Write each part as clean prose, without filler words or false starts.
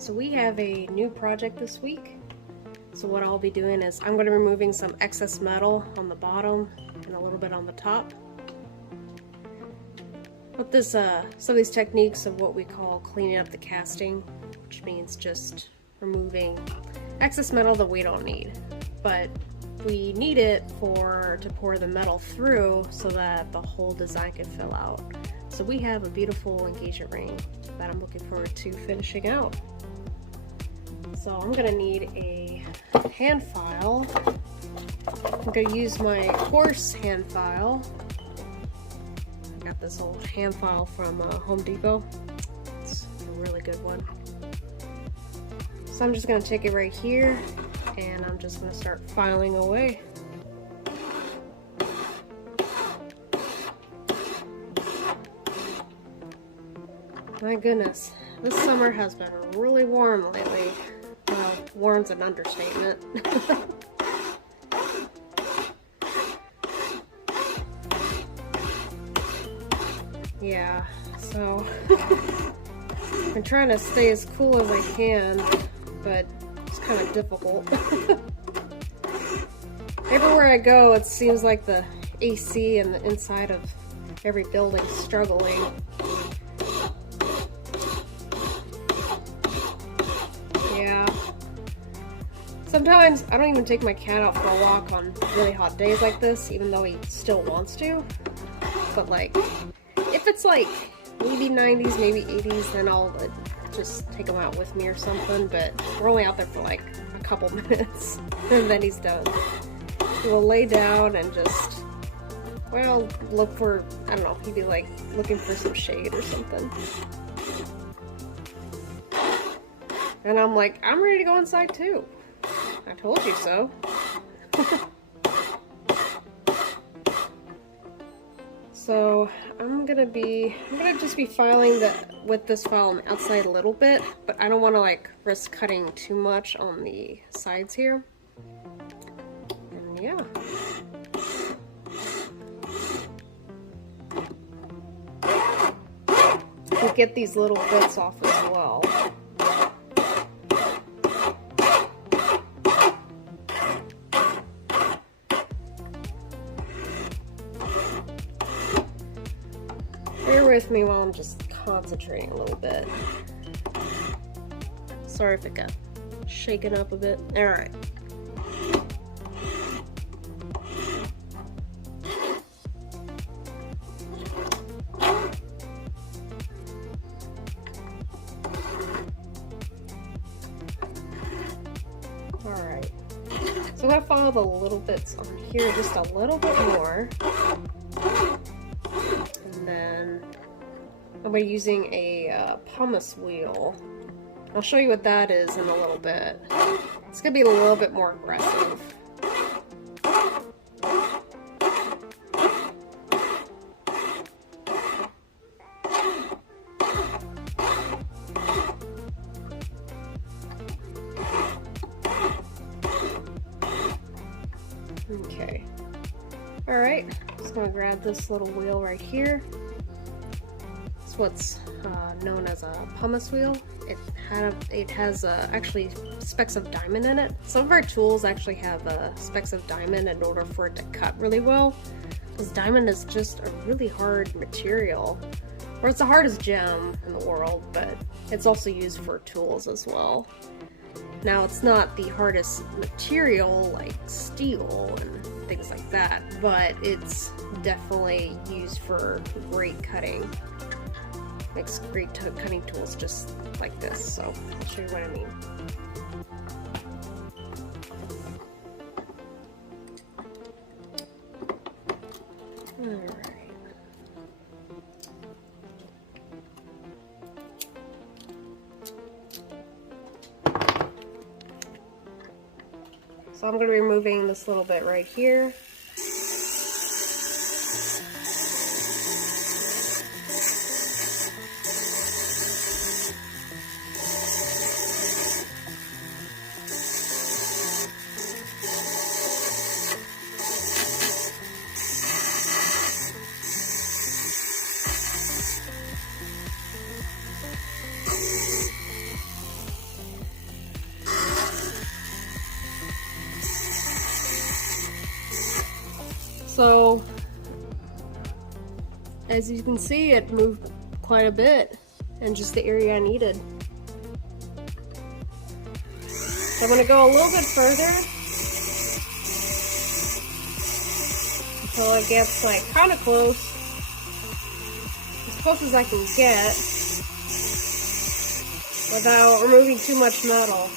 So we have a new project this week. So what I'll be doing is I'm going to be removing some excess metal on the bottom and a little bit on the top. With this, some of these techniques of what we call cleaning up the casting, which means just removing excess metal that we don't need. But we need it to pour the metal through so that the whole design can fill out. So we have a beautiful engagement ring that I'm looking forward to finishing out. So I'm gonna need a hand file. I'm gonna use my coarse hand file. I got this old hand file from Home Depot. It's a really good one. So I'm just gonna take it right here and I'm just gonna start filing away. My goodness, this summer has been really warm lately. Well, warm's an understatement. Yeah, so I've been trying to stay as cool as I can, but it's kind of difficult. Everywhere I go, it seems like the AC and the inside of every building is struggling. Yeah. Sometimes I don't even take my cat out for a walk on really hot days like this, even though he still wants to. But like, if it's like maybe 90s, maybe 80s, then I'll just take him out with me or something. But we're only out there for like a couple minutes, and then he's done. He will lay down and just, well, look for, I don't know, he'd be like looking for some shade or something. And I'm like, I'm ready to go inside too. I told you so. So I'm gonna just be filing with this file on the outside a little bit, but I don't want to like risk cutting too much on the sides here. And yeah. You get these little bits off as well. Bear with me while I'm just concentrating a little bit. Sorry if it got shaken up a bit. Alright. Alright. So I'm going to follow the little bits on here just a little bit more. And then I'll be using a pumice wheel. I'll show you what that is in a little bit. It's going to be a little bit more aggressive. Okay. Alright, just going to grab this little wheel right here. It's what's known as a pumice wheel. It has actually specks of diamond in it. Some of our tools actually have specks of diamond in order for it to cut really well, because diamond is just a really hard material. Or it's the hardest gem in the world, but it's also used for tools as well. Now, it's not the hardest material like steel and things like that, but it's definitely used for great cutting. Makes great cutting tools just like this, so I'll show you what I mean. Alright. So I'm going to be removing this little bit right here. So, as you can see, it moved quite a bit in just the area I needed. So I'm going to go a little bit further until it gets like kind of close as I can get without removing too much metal.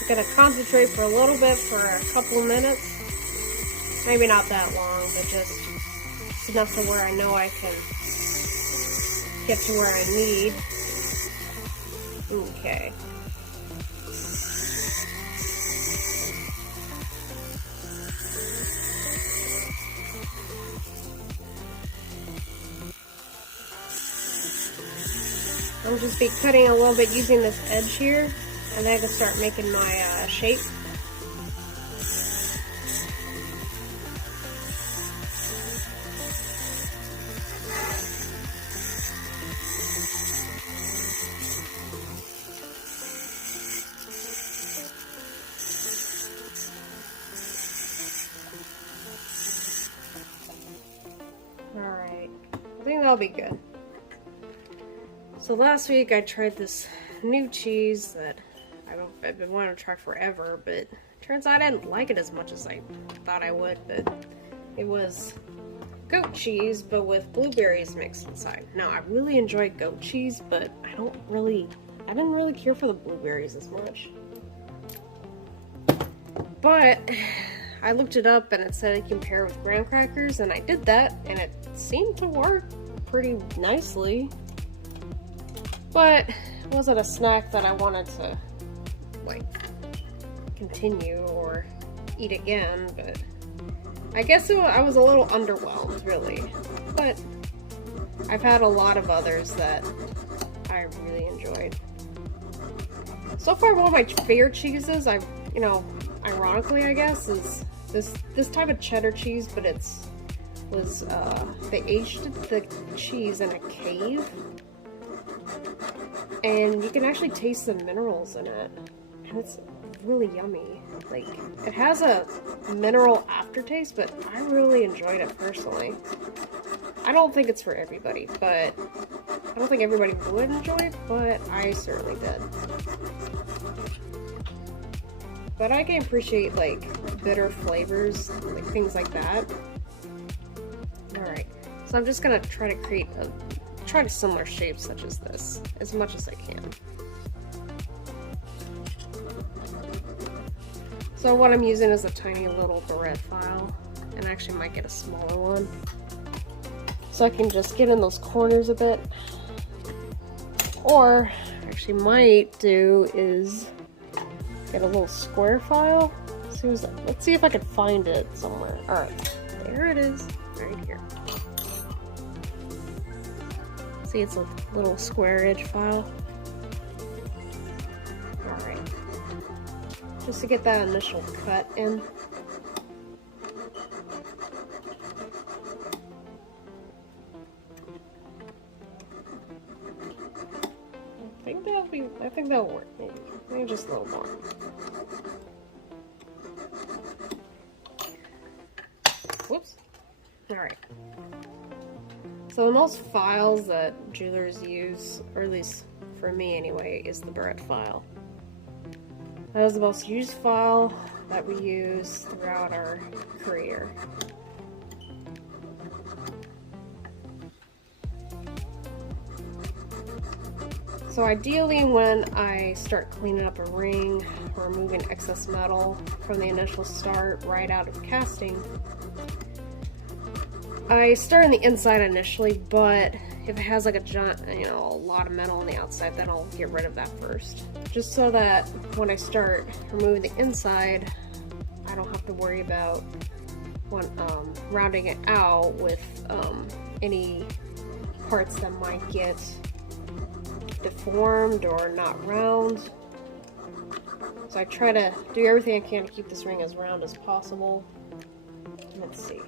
I'm gonna concentrate for a little bit for a couple of minutes. Maybe not that long, but just enough to where I know I can get to where I need. Okay. I'm just be cutting a little bit using this edge here, and then I can start making my shape. Alright, I think that'll be good. So last week I tried this new cheese that I've been wanting to try forever, but turns out I didn't like it as much as I thought I would. But it was goat cheese, but with blueberries mixed inside. Now I really enjoy goat cheese, but I didn't really care for the blueberries as much. But I looked it up and it said it compared with graham crackers, and I did that, and it seemed to work pretty nicely. But it wasn't a snack that I wanted to, like, continue or eat again, but I guess I was a little underwhelmed, really. But I've had a lot of others that I really enjoyed. So far, one of my favorite cheeses, ironically, I guess, is this type of cheddar cheese, but they aged the cheese in a cave. And you can actually taste the minerals in it, and it's really yummy. Like, it has a mineral aftertaste, but I really enjoyed it personally. I don't think it's for everybody, but I don't think everybody would enjoy it, but I certainly did. But I can appreciate, like, bitter flavors, like things like that. Alright, so I'm just gonna try to similar shapes such as this, as much as I can. So what I'm using is a tiny little barrette file, and I actually might get a smaller one. So I can just get in those corners a bit. Or, actually might do is get a little square file. Let's see if I can find it somewhere. Alright, there it is, right here. See, it's a little square edge file. Alright. Just to get that initial cut in. I think that'll work, maybe just a little more. Whoops. Alright. So most files that jewelers use, or at least for me anyway, is the barrette file. That is the most used file that we use throughout our career. So ideally, when I start cleaning up a ring or removing excess metal from the initial start right out of casting, I start on the inside initially, but if it has like a lot of metal on the outside, then I'll get rid of that first. Just so that when I start removing the inside, I don't have to worry about rounding it out with any parts that might get deformed or not round. So I try to do everything I can to keep this ring as round as possible. Let's see.